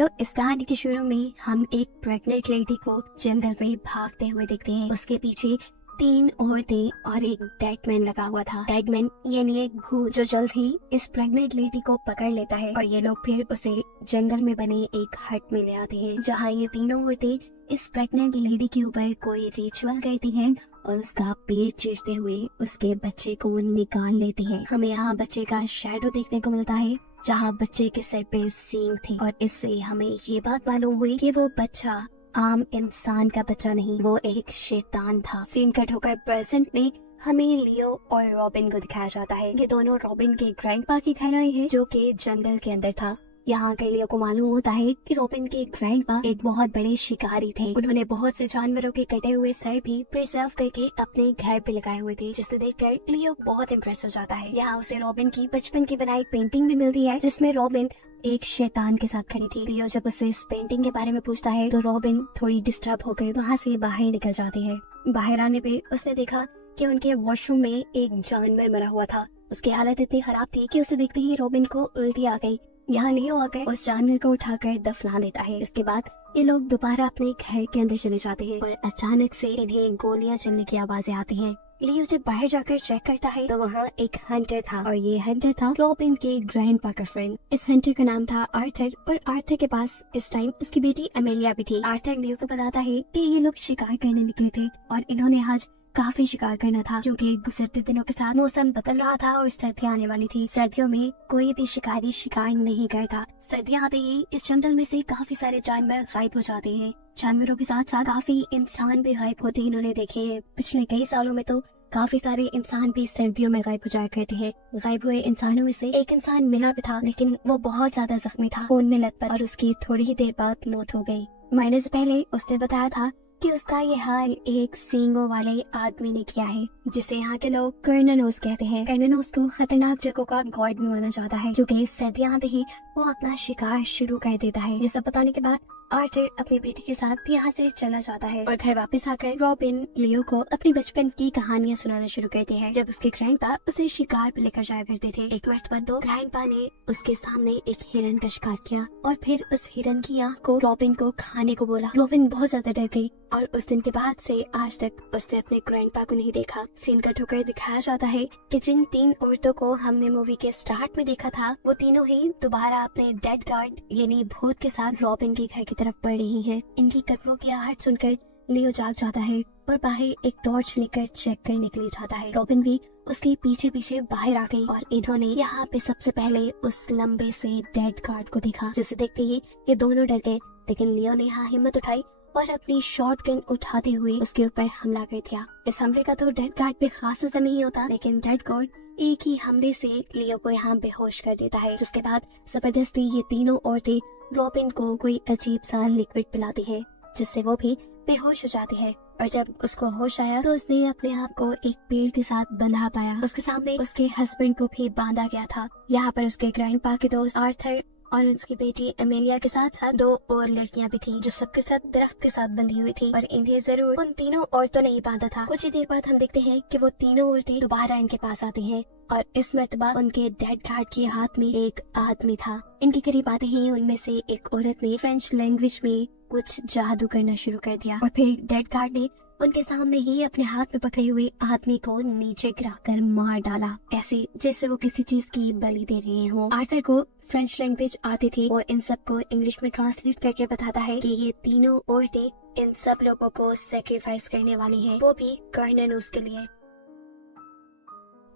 तो इस कहानी के शुरू में हम एक प्रेग्नेंट लेडी को जंगल में भागते हुए देखते हैं। उसके पीछे 3 औरतें और एक डेडमैन लगा हुआ था। डेडमैन यानी एक भूत जो जल्द ही इस प्रेग्नेंट लेडी को पकड़ लेता है और ये लोग फिर उसे जंगल में बने एक हट में ले आते हैं, जहाँ ये तीनों औरतें इस प्रेग्नेंट लेडी के ऊपर कोई रिचुअल करती हैं और उसका पेट चीरते हुए उसके बच्चे को निकाल लेती हैं। हमें यहाँ बच्चे का शैडो देखने को मिलता है, जहाँ बच्चे के सर पे सींग थे और इससे हमें ये बात मालूम हुई कि वो बच्चा आम इंसान का बच्चा नहीं, वो एक शैतान था। सीन कट होकर प्रेजेंट में हमें लियो और रॉबिन को दिखाया जाता है। ये दोनों रॉबिन के ग्रैंडपा के घर आए हैं, जो कि जंगल के अंदर था। यहाँ के लियो को मालूम होता है कि रॉबिन के ग्रैंडपा एक बहुत बड़े शिकारी थे। उन्होंने बहुत से जानवरों के कटे हुए सर भी प्रिजर्व करके अपने घर पे लगाए हुए थे, जिसे देखकर लियो बहुत इम्प्रेस हो जाता है। यहाँ उसे रॉबिन की बचपन की बनाई पेंटिंग भी मिलती है, जिसमें रॉबिन एक शैतान के साथ खड़ी थी। लियो जब उससे इस पेंटिंग के बारे में पूछता है तो रॉबिन थोड़ी डिस्टर्ब होकर वहाँ से बाहर निकल जाती है। बाहर आने पे उसने देखा कि उनके वॉशरूम में एक जानवर मरा हुआ था। उसकी हालत इतनी खराब थी कि उसे देखते ही रॉबिन को उल्टी आ गई। यहाँ लियो आकर उस जानवर को उठाकर दफना देता है। इसके बाद ये लोग दोबारा अपने घर के अंदर चले जाते हैं और अचानक से इन्हें गोलियां चलने की आवाजें आती हैं। लियो जब बाहर जाकर चेक करता है तो वहाँ एक हंटर था और ये हंटर था रॉबिन के ग्रैंडपा का फ्रेंड। इस हंटर का नाम था आर्थर और आर्थर के पास इस टाइम उसकी बेटी अमेलिया भी थी। आर्थर लियो को बताता है कि ये लोग शिकार करने निकले थे और इन्होंने आज काफी शिकार करना था, क्योंकि गुजरते दिनों के साथ मौसम बदल रहा था और सर्दियाँ आने वाली थी। सर्दियों में कोई भी शिकारी शिकार नहीं करता। सर्दियाँ आते ही इस जंगल में से काफी सारे जानवर गायब हो जाते हैं। जानवरों के साथ साथ काफी इंसान भी गायब होते इन्होंने देखे हैं। पिछले कई सालों में तो काफी सारे इंसान भी सर्दियों में गायब हो जाया करते हैं। गायब हुए इंसानों में से एक इंसान मिला भी था, लेकिन वो बहुत ज्यादा जख्मी था, खून में लथपथ, और उसकी थोड़ी ही देर बाद मौत हो गई। मरने से पहले उसने बताया था कि उसका ये हाल एक सींगों वाले आदमी ने किया है, जिसे यहाँ के लोग कर्ननोस कहते हैं। कर्ननोस को खतरनाक जगहों का गॉड भी माना जाता है, क्योंकि सर्दियाँ आते ही वो अपना शिकार शुरू कर देता है। ये सब बताने के बाद आर्थर अपनी बेटी के साथ यहाँ से चला जाता है और घर वापस आकर रॉबिन लियो को अपनी बचपन की कहानियाँ सुनाना शुरू करते हैं, जब उसके ग्रैंडपा उसे शिकार पे लेकर जाया करते थे। एक वक्त पर तो ग्रैंडपा ने उसके सामने एक हिरन का शिकार किया और फिर उस हिरन की आँख को रॉबिन को खाने को बोला। रॉबिन बहुत ज्यादा डर गई और उस दिन के बाद से आज तक उसने अपने ग्रैंडपा को नहीं देखा। सीन कट होकर दिखाया जाता है कि जिन 3 औरतों को हमने मूवी के स्टार्ट में देखा था, वो तीनों ही दोबारा अपने डेड गार्ड यानी भूत के साथ रॉबिन के घर की तरफ बढ़ रही हैं। इनकी कदमों की आहट सुनकर लियो जाग जाता है और बाहर एक टॉर्च लेकर चेक करने के लिए जाता है। रॉबिन भी उसके पीछे पीछे बाहर आ गई और इन्होंने यहाँ पे सबसे पहले उस लंबे से डेड गार्ड को देखा, जिसे देखते ही ये दोनों डर गए। लेकिन लियो ने यहाँ हिम्मत उठाई और अपनी शॉटगन उठाते हुए उसके ऊपर हमला कर दिया। इस हमले का तो डेड गार्ड पे खास असर नहीं होता, लेकिन डेड गार्ड एक ही हमले से लियो को यहाँ बेहोश कर देता है, जिसके बाद जबरदस्ती ये तीनों औरतें रॉबिन को कोई अजीब सा लिक्विड पिलाती है, जिससे वो भी बेहोश हो जाती है। और जब उसको होश आया तो उसने अपने आप को एक पेड़ के साथ बंधा पाया। उसके सामने उसके हस्बैंड को भी बांधा गया था। यहाँ पर उसके ग्रैंडपा के दोस्त आर्थर और उसकी बेटी अमेलिया के साथ साथ 2 और लड़कियां भी थी, जो सबके साथ दरख्त के साथ बंधी हुई थी और इन्हें जरूर उन तीनों औरतों ने ही बांधा था। कुछ ही देर बाद हम देखते हैं कि वो तीनों औरतें दोबारा इनके पास आती हैं और इस मर्तबा उनके डेड गार्ड के हाथ में एक आदमी था। इनके करीब आते ही उनमें से एक औरत ने फ्रेंच लैंग्वेज में कुछ जादू करना शुरू कर दिया और फिर डेड गार्ड ने उनके सामने ही अपने हाथ में पकड़े हुए आदमी को नीचे गिराकर मार डाला, ऐसे जैसे वो किसी चीज की बलि दे रहे हो। आर्थर को फ्रेंच लैंग्वेज आती थी और इन सब को इंग्लिश में ट्रांसलेट करके बताता है कि ये तीनों औरतें इन सब लोगों को सेक्रीफाइस करने वाली हैं, वो भी कर्ननोस के लिए।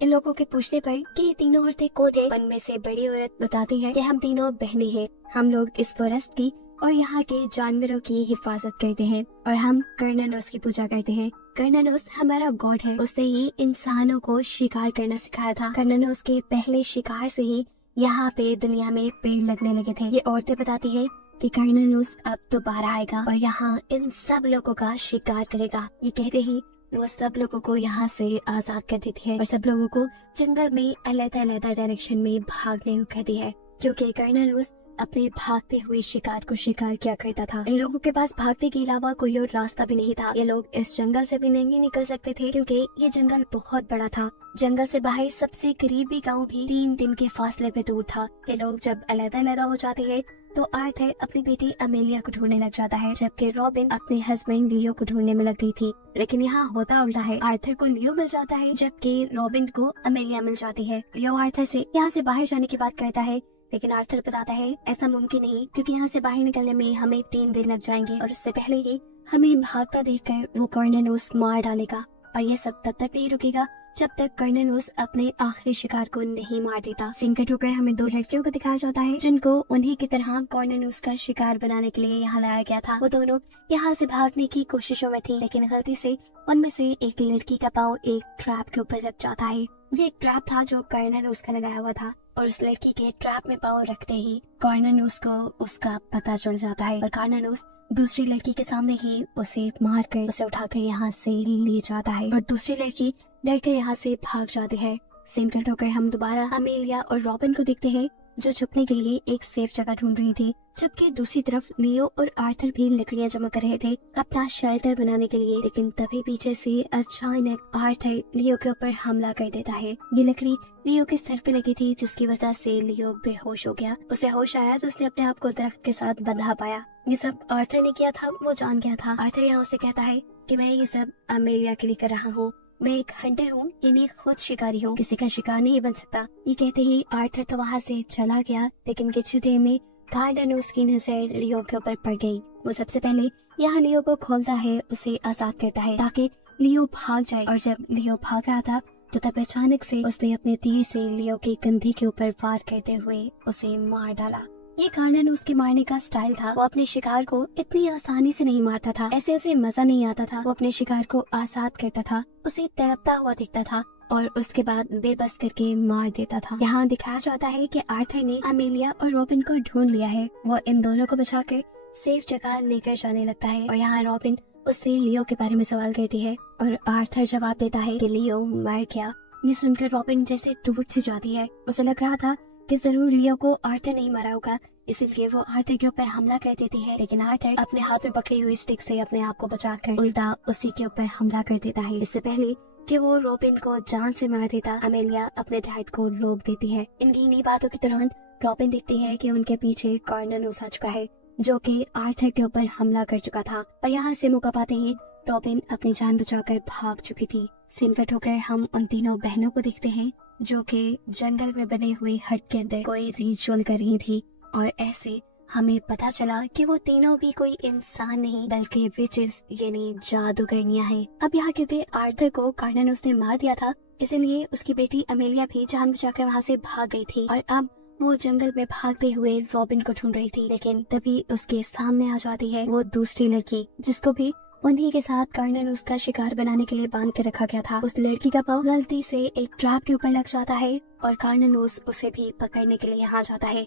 इन लोगों के पूछने पर कि ये तीनों औरतें कौन है, उनमें से बड़ी औरत बताती है कि हम तीनों बहनें हैं, हम लोग इस फॉरेस्ट की और यहाँ के जानवरों की हिफाजत करते हैं और हम कर्ननोस की पूजा करते हैं। कर्ननोस हमारा गॉड है, उसने ही इंसानों को शिकार करना सिखाया था। कर्ननोस के पहले शिकार से ही यहाँ पे दुनिया में पेड़ लगने लगे थे। ये औरतें बताती है कि कर्ननोस अब दोबारा आएगा और यहाँ इन सब लोगों का शिकार करेगा। ये कहते ही वो सब लोगों को यहाँ से आजाद कर देती है और सब लोगों को जंगल में अलग-अलग डायरेक्शन में भागने को कहती है, क्योंकि कर्ननोस अपने भागते हुए शिकार को शिकार किया करता था। इन लोगों के पास भागने के अलावा कोई और रास्ता भी नहीं था। ये लोग इस जंगल से भी नहीं निकल सकते थे, क्योंकि ये जंगल बहुत बड़ा था। जंगल से बाहर सबसे करीबी गांव भी 3 दिन के फासले पे दूर था। ये लोग जब अलग-अलग हो जाते हैं तो आर्थर अपनी बेटी अमेलिया को ढूंढने लग जाता है, जबकि रॉबिन अपने हस्बैंड लियो को ढूंढने में लग गई थी। लेकिन यहाँ होता उल्टा है, आर्थर को लियो मिल जाता है जबकि रॉबिन को अमेलिया मिल जाती है। लियो आर्थर से यहाँ से बाहर जाने की बात करता है, लेकिन आर्थर बताता है ऐसा मुमकिन नहीं, क्योंकि यहाँ से बाहर निकलने में हमें 3 दिन लग जाएंगे और उससे पहले ही हमें भागता देखकर वो कॉर्नेलियस मार डालेगा। और ये सब तब तक नहीं रुकेगा जब तक कॉर्नेलियस अपने आखिरी शिकार को नहीं मार देता। सीन कट होकर हमें 2 लड़कियों को दिखाया जाता है जिनको उन्हीं की तरह कॉर्नेलियस का शिकार बनाने के लिए यहाँ लाया गया था। वो दोनों यहाँ से भागने की कोशिशों में थी, लेकिन गलती से उनमें से एक लड़की का पाँव एक ट्रैप के ऊपर लग जाता है। ये एक ट्रैप था जो कॉर्नेलियस का लगाया हुआ था और उस लड़की के ट्रैप में पाँव रखते ही कॉर्नेलियस को उसका पता चल जाता है और कॉर्नेलियस दूसरी लड़की के सामने ही उसे मारकर उसे उठाकर यहाँ से ले जाता है और दूसरी लड़की डरकर यहाँ से भाग जाती है। सीन कट होकर हम दोबारा अमेलिया और रॉबिन को देखते हैं जो छुपने के लिए एक सेफ जगह ढूंढ रही थी, जबकि दूसरी तरफ लियो और आर्थर भी लकड़ियां जमा कर रहे थे अपना शेल्टर बनाने के लिए। लेकिन तभी पीछे से अचानक आर्थर लियो के ऊपर हमला कर देता है। ये लकड़ी लियो के सर पे लगी थी, जिसकी वजह से लियो बेहोश हो गया। उसे होश आया तो उसने अपने आप को दरख्त के साथ बंधा पाया। ये सब आर्थर ने किया था, वो जान गया था। आर्थर यहाँ उसे कहता है कि मैं ये सब अमेलिया के लिए कर रहा हूँ, मैं एक हंटर हूँ, यानी खुद शिकारी हूँ, किसी का शिकार नहीं बन सकता। ये कहते ही आर्थर तो वहाँ से चला गया, लेकिन कुछ देर में कॉर्नेलियस की नजर लियो के ऊपर पड़ गई। वो सबसे पहले यहाँ लियो को खोलता है, उसे आजाद करता है ताकि लियो भाग जाए। और जब लियो भाग रहा था तो तब अचानक से उसने अपने तीर से लियो के कंधे के ऊपर वार करते हुए उसे मार डाला। ये कॉर्नेलियस के मारने का स्टाइल था। वो अपने शिकार को इतनी आसानी से नहीं मारता था, ऐसे उसे मजा नहीं आता था। वो अपने शिकार को आजाद करता था, उसे तड़पता हुआ दिखता था और उसके बाद बेबस करके मार देता था। यहाँ दिखाया जाता है कि आर्थर ने अमेलिया और रॉबिन को ढूंढ लिया है। वो इन दोनों को बचाकर सेफ जगह लेकर जाने लगता है और यहाँ रॉबिन उससे लियो के बारे में सवाल करती है और आर्थर जवाब देता है कि लियो मर गया। ये सुनकर रॉबिन जैसे टूट सी जाती है। उसे लग रहा था कि जरूर लियो को आर्थर नहीं मारा होगा, इसलिए वो आर्थर के ऊपर हमला कर देती है। लेकिन आर्थर अपने हाथ में पकड़ी हुई स्टिक से अपने आप को बचाकर उल्टा उसी के ऊपर हमला कर देता है। इससे पहले कि वो रॉबिन को जान से मार देता, अमेलिया अपने डैड को रोक देती है। इनकी इन्हीं बातों के दौरान रॉबिन देखती है कि उनके पीछे कॉर्नेलियस आ चुका है, जो कि आर्थर के ऊपर हमला कर चुका था। और यहाँ से मौका पाते ही रॉबिन अपनी जान बचाकर भाग चुकी थी। सीन कट होकर हम उन तीनों बहनों को देखते हैं जो कि जंगल में बने हुए हट के अंदर कोई रिचुअल कर रही थी और ऐसे हमें पता चला कि वो तीनों भी कोई इंसान नहीं बल्कि विचेस यानी जादूगरनियां हैं। अब यहाँ क्योंकि आर्थर को कॉर्नेलियस ने मार दिया था, इसलिए उसकी बेटी अमेलिया भी जान बचाकर वहाँ से भाग गई थी और अब वो जंगल में भागते हुए रॉबिन को ढूंढ रही थी। लेकिन तभी उसके सामने आ जाती है वो दूसरी लड़की, जिसको भी उन्हीं के साथ कॉर्नेलियस का शिकार बनाने के लिए बांध के रखा गया था। उस लड़की का पाँव गलती से एक ट्रैप के ऊपर लग जाता है और कॉर्नेलियस उसे भी पकड़ने के लिए यहाँ जाता है।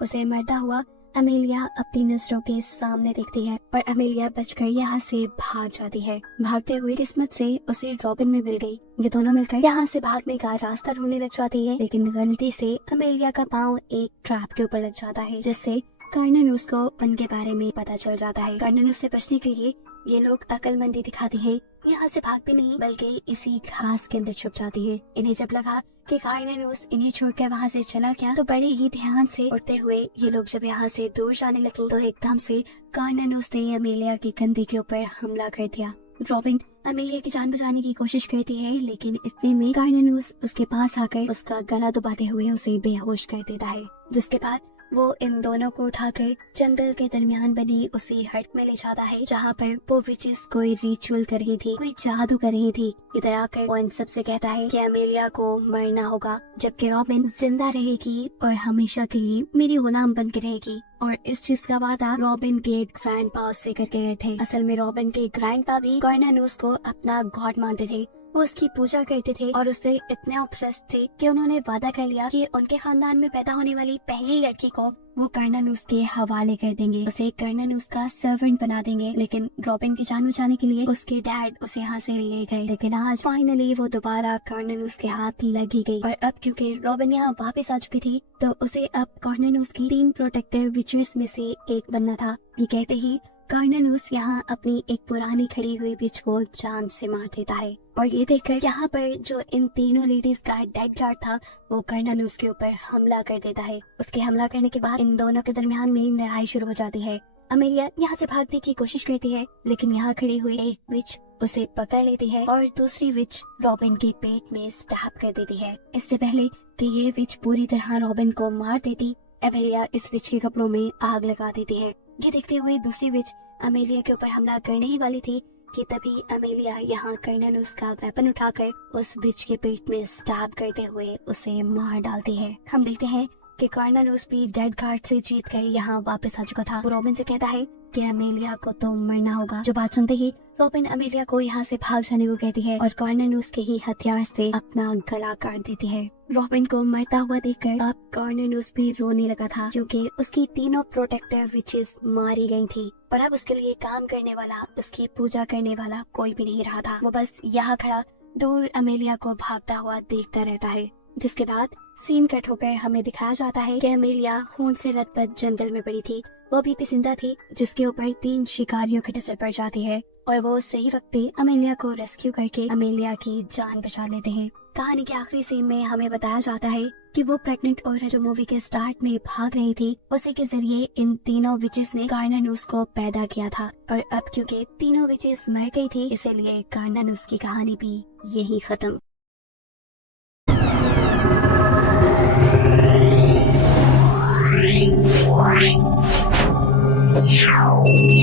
उसे मरता हुआ अमेलिया अपनी नजरों के सामने देखती है और अमेलिया बचकर यहाँ से भाग जाती है। भागते हुए किस्मत से उसे रॉबिन में मिल गई। ये दोनों मिलकर यहाँ से भागने का रास्ता ढूंढने लग जाती है, लेकिन गलती से अमेलिया का पाँव एक ट्रैप के ऊपर लग जाता है, जिससे कॉर्नेलियस को उनके बारे में पता चल जाता है। कॉर्नेलियस से बचने के लिए ये लोग अक्लमंदी दिखाती है, यहाँ से भागते नहीं बल्कि इसी घास के अंदर छुप जाती है। इन्हें जब लगा कि कॉर्नेलियस इन्हें छोड़कर वहाँ से चला गया तो बड़े ही ध्यान से उड़ते हुए ये लोग जब यहाँ से दूर जाने लगे तो एकदम से कॉर्नेलियस ने अमेलिया की कंधे के ऊपर हमला कर दिया। रॉबिन अमेलिया की जान बचाने की कोशिश करती है, लेकिन इतने में कॉर्नेलियस उसके पास आकर उसका गला दबाते हुए उसे बेहोश कर देता है, जिसके बाद वो इन दोनों को उठाकर जंगल के दरमियान बनी उसी हट में ले जाता है जहाँ पर वो विचेस कोई रिचुअल कर रही थी, कोई जादू कर रही थी। इधर आकर वो इन सबसे कहता है कि अमेलिया को मरना होगा, जबकि रॉबिन जिंदा रहेगी और हमेशा के लिए मेरी गुलाम बन के रहेगी। और इस चीज का वादा रॉबिन के ग्रैंडपा से करके गए थे। असल में रॉबिन के ग्रैंडपा भी कॉर्नेलियस को अपना गॉड मानते थे, वो उसकी पूजा करते थे और उससे इतने ऑब्सेस्ड थे कि उन्होंने वादा कर लिया कि उनके खानदान में पैदा होने वाली पहली लड़की को वो कॉर्नेलियस के हवाले कर देंगे, उसे कॉर्नेलियस का सर्वेंट बना देंगे। लेकिन रॉबिन की जान बचाने के लिए उसके डैड उसे यहाँ से ले गए, लेकिन आज फाइनली वो दोबारा कॉर्नेलियस के हाथ लगी गई। और अब क्योंकि रॉबिन यहाँ वापस आ चुकी थी तो उसे अब कॉर्नेलियस की 3 प्रोटेक्टिव विचेस में से एक बनना था। ये कहते ही कार्नानूस यहाँ अपनी एक पुरानी खड़ी हुई विच को जान से मार देता है और ये देखकर यहाँ पर जो इन तीनों लेडीज का डेड गार्ड था वो कार्नानूस के ऊपर हमला कर देता है। उसके हमला करने के बाद इन दोनों के दरमियान में लड़ाई शुरू हो जाती है। अमेलिया यहाँ से भागने की कोशिश करती है लेकिन यहाँ खड़ी हुई एक विच उसे पकड़ लेती है और दूसरी विच रॉबिन के पेट में स्टैब कर देती है। इससे पहले कि ये विच पूरी तरह रॉबिन को मार देती, अमेलिया इस विच के कपड़ों में आग लगा देती है। ये देखते हुए दूसरी विच अमेलिया के ऊपर हमला करने ही वाली थी कि तभी अमेलिया यहाँ कार्नानूस का वेपन उठाकर उस विच के पेट में स्टैब करते हुए उसे मार डालती है। हम देखते हैं कि कार्नानूस भी डेड गार्ड से जीत कर यहाँ वापस आ चुका था। वो रॉबिन से कहता है कि अमेलिया को तो मरना होगा। जो बात सुनते ही रॉबिन अमेलिया को यहाँ से भाग जाने को कहती है और कार्नानूस के ही हथियार से अपना गला काट देती है। रॉबिन को मरता हुआ देखकर अब कार्नानूस भी रोने लगा था क्योंकि उसकी तीनों प्रोटेक्टर विचेस मारी गई थी और अब उसके लिए काम करने वाला, उसकी पूजा करने वाला कोई भी नहीं रहा था। वो बस यहाँ खड़ा दूर अमेलिया को भागता हुआ देखता रहता है। जिसके बाद सीन कट होकर हमें दिखाया जाता है कि अमेलिया खून से लथपथ जंगल में पड़ी थी। वो भी जिंदा थी जिसके ऊपर 3 शिकारियों की नजर पड़ जाती है और वो सही वक्त पे अमेलिया को रेस्क्यू करके अमेलिया की जान बचा लेते हैं। कहानी के आखिरी सीन में हमें बताया जाता है कि वो प्रेग्नेंट औरत जो मूवी के स्टार्ट में भाग रही थी उसी के जरिए इन तीनों विचेस ने कार्नानूस को पैदा किया था और अब क्योंकि तीनों विचेस मर गई थी इसीलिए कार्नानूस की कहानी भी यही खत्म। Wow.